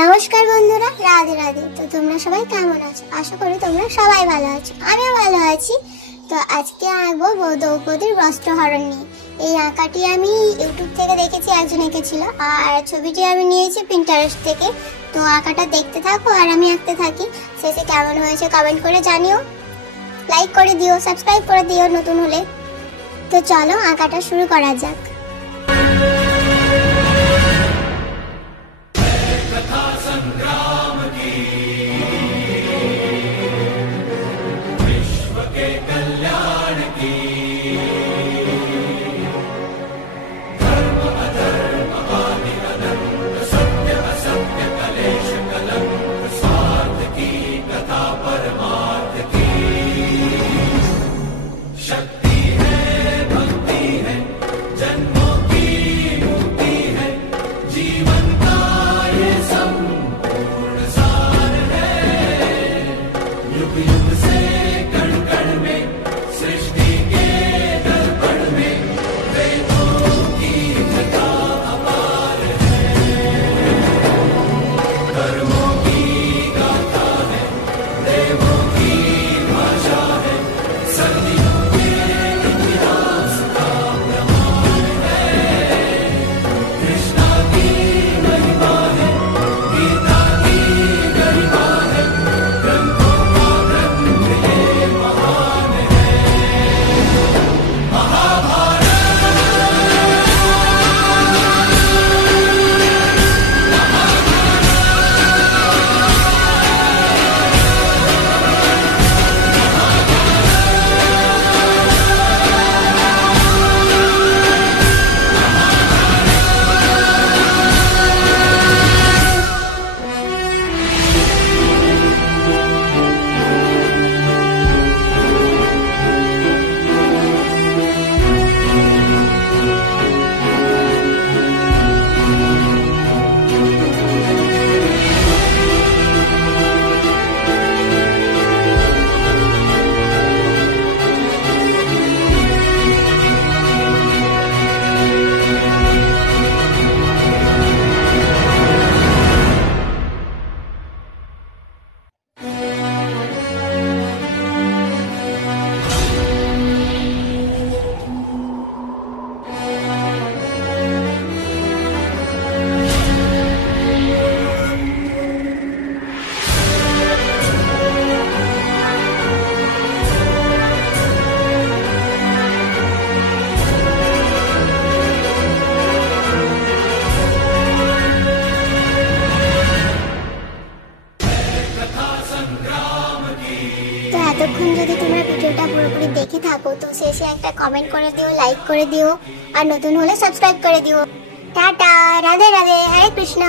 নমস্কার বন্ধুরা, রাধে রাধে। তো তোমরা সবাই কেমন আছো? আশা করি তোমরা সবাই ভালো আছো, আমিও ভালো আছি। তো আজকে আঁকবো দ্রৌপদীর বস্ত্রহরণ নিয়ে। এই আঁকাটি আমি ইউটিউব থেকে দেখেছি, একজন এঁকেছিল, আর ছবিটি আমি নিয়েছি পিন্টারেস্ট থেকে। তো আঁকাটা দেখতে থাকো আর আমি আঁকতে থাকি। শেষে কেমন হয়েছে কমেন্ট করে জানিও, লাইক করে দিও, সাবস্ক্রাইব করে দিও নতুন হলে। তো চলো আঁকাটা শুরু করা যাক। তো এতক্ষণ যদি তোমরা ভিডিওটা পুরোপুরি দেখে থাকো তো শেষে একটা কমেন্ট করে দিও, লাইক করে দিও, আর নতুন হলে সাবস্ক্রাইব করে দিও। টাটা, রাধে রাধে, হরে কৃষ্ণ।